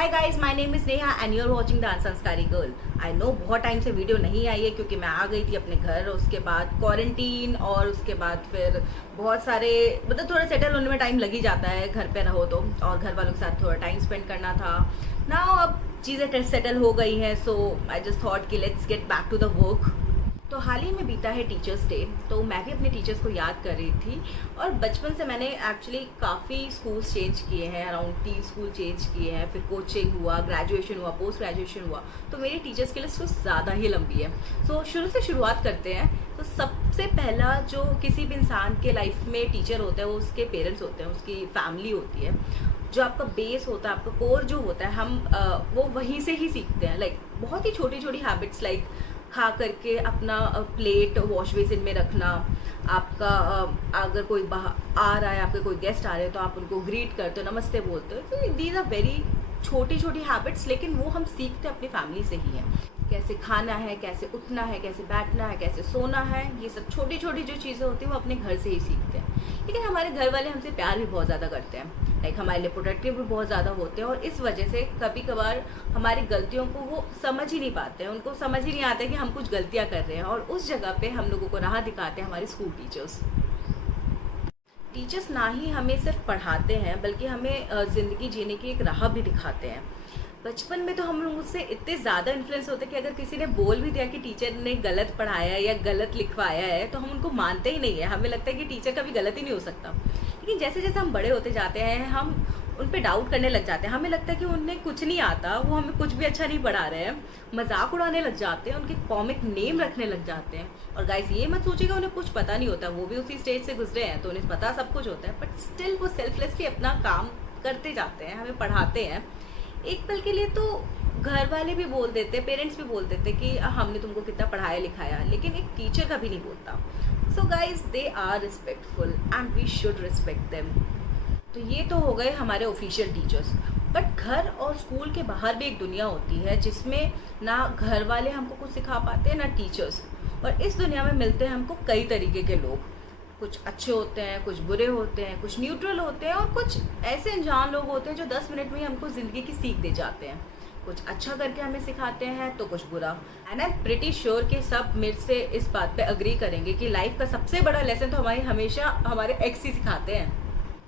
Hi guys, my name is Neha and you are watching the अनसंस्कारी girl. I know बहुत time से video नहीं आई है क्योंकि मैं आ गई थी अपने घर, उसके बाद क्वारंटीन और उसके बाद फिर बहुत सारे मतलब थोड़ा सेटल होने में टाइम लग ही जाता है घर पे रहो तो, और घर वालों के साथ थोड़ा टाइम स्पेंड करना था ना। अब चीज़ें सेटल हो गई हैं, सो आई जस्ट थॉट कि let's get back to the work. तो हाल ही में बीता है टीचर्स डे, तो मैं भी अपने टीचर्स को याद कर रही थी। और बचपन से मैंने एक्चुअली काफ़ी स्कूल्स चेंज किए हैं, अराउंड 3 स्कूल चेंज किए हैं, फिर कोचिंग हुआ, ग्रेजुएशन हुआ, पोस्ट ग्रेजुएशन हुआ। तो मेरी टीचर्स की लिस्ट कुछ ज़्यादा ही लंबी है। सो शुरू से शुरुआत करते हैं। तो सबसे पहला जो किसी भी इंसान के लाइफ में टीचर होता है वो उसके पेरेंट्स होते हैं, उसकी फैमिली होती है। जो आपका बेस होता है, आपका कोर जो होता है, हम वो वहीं से ही सीखते हैं। लाइक बहुत ही छोटी छोटी हैबिट्स, लाइक खा करके अपना प्लेट वॉश बेसिन में रखना, आपका अगर कोई आ रहा है, आपके कोई गेस्ट आ रहे हैं तो आप उनको ग्रीट करते हो, नमस्ते बोलते हो। तो दीज आर वेरी छोटी छोटी हैबिट्स, लेकिन वो हम सीखते अपनी फैमिली से ही हैं। कैसे खाना है, कैसे उठना है, कैसे बैठना है, कैसे सोना है, ये सब छोटी छोटी जो चीज़ें होती हैं वो अपने घर से ही सीखते हैं। लेकिन हमारे घर वाले हमसे प्यार भी बहुत ज़्यादा करते हैं, लाइक हमारे लिए प्रोटेक्टिव भी बहुत ज़्यादा होते हैं। और इस वजह से कभी कभार हमारी गलतियों को वो समझ ही नहीं पाते हैं, उनको समझ ही नहीं आता कि हम कुछ गलतियाँ कर रहे हैं। और उस जगह पे हम लोगों को राह दिखाते हैं हमारे स्कूल टीचर्स। टीचर्स ना ही हमें सिर्फ पढ़ाते हैं बल्कि हमें ज़िंदगी जीने की एक राह भी दिखाते हैं। बचपन में तो हम लोग उससे इतने ज़्यादा इन्फ्लुएंस होते हैं कि अगर किसी ने बोल भी दिया कि टीचर ने गलत पढ़ाया है या गलत लिखवाया है तो हम उनको मानते ही नहीं है। हमें लगता है कि टीचर का भी गलत ही नहीं हो सकता। लेकिन जैसे जैसे हम बड़े होते जाते हैं हम उन पे डाउट करने लग जाते हैं। हमें लगता है कि उन्हें कुछ नहीं आता, वो हमें कुछ भी अच्छा नहीं पढ़ा रहे हैं, मजाक उड़ाने लग जाते हैं, उनके कॉमिक नेम रखने लग जाते हैं। और गाइस ये मत सोचिएगा उन्हें कुछ पता नहीं होता, वो भी उसी स्टेज से गुजरे हैं तो उन्हें पता सब कुछ होता है। बट स्टिल वो सेल्फलेसली अपना काम करते जाते हैं, हमें पढ़ाते हैं। एक पल के लिए तो घर वाले भी बोल देते, पेरेंट्स भी बोल देते कि हमने तुमको कितना पढ़ाया लिखाया, लेकिन एक टीचर का भी नहीं बोलता। So guys they are respectful and we should respect them. तो ये तो हो गए हमारे ऑफिशियल टीचर्स। बट घर और स्कूल के बाहर भी एक दुनिया होती है जिसमें ना घर वाले हमको कुछ सिखा पाते हैं ना टीचर्स। और इस दुनिया में मिलते हैं हमको कई तरीके के लोग। कुछ अच्छे होते हैं, कुछ बुरे होते हैं, कुछ न्यूट्रल होते हैं, और कुछ ऐसे अनजान लोग होते हैं जो 10 मिनट में ही हमको ज़िंदगी की सीख दे जाते हैं। कुछ अच्छा करके हमें सिखाते हैं तो कुछ बुरा। And I am pretty sure कि सब मेरे से इस बात पे अग्री करेंगे कि लाइफ का सबसे बड़ा लेसन तो हमारे हमेशा हमारे एक्स ही सिखाते हैं।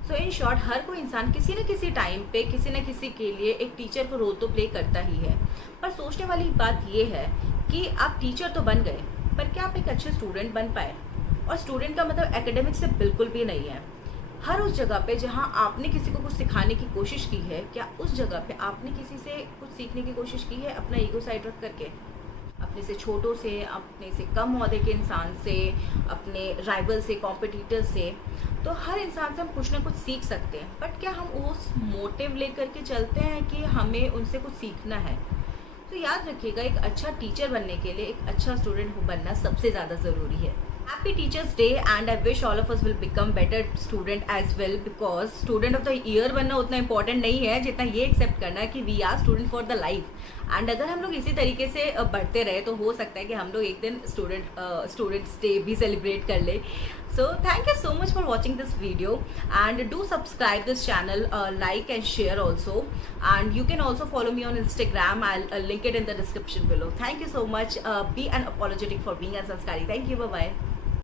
सो इन शॉर्ट हर कोई इंसान किसी न किसी टाइम पे किसी न किसी के लिए एक टीचर को रोल तो प्ले करता ही है। पर सोचने वाली बात ये है कि आप टीचर तो बन गए, पर क्या आप एक अच्छे स्टूडेंट बन पाए? और स्टूडेंट का मतलब एकेडमिक से बिल्कुल भी नहीं है। हर उस जगह पे जहाँ आपने किसी को कुछ सिखाने की कोशिश की है, क्या उस जगह पे आपने किसी से कुछ सीखने की कोशिश की है अपना ईगो साइड रख करके? अपने से छोटों से, अपने से कम ओहदे के इंसान से, अपने राइवल से, कॉम्पिटिटर से। तो हर इंसान से हम कुछ ना कुछ सीख सकते हैं, बट क्या हम उस मोटिव लेकर के चलते हैं कि हमें उनसे कुछ सीखना है? तो याद रखिएगा, एक अच्छा टीचर बनने के लिए एक अच्छा स्टूडेंट बनना सबसे ज़्यादा ज़रूरी है। Happy Teachers Day and I wish all of us will become better student as well, because student of the year बनना उतना important नहीं है जितना ये एक्सेप्ट करना है कि we are student for the life। And अगर हम लोग इसी तरीके से बढ़ते रहे तो हो सकता है कि हम लोग एक दिन स्टूडेंट्स डे भी सेलिब्रेट कर ले। So thank you so much for watching this video and do subscribe this channel, like and share also, and you can also follow me on Instagram. I'll link it in the description below. Thank you so much. Be unapologetic for being a Sanskari. Thank you. Bye bye.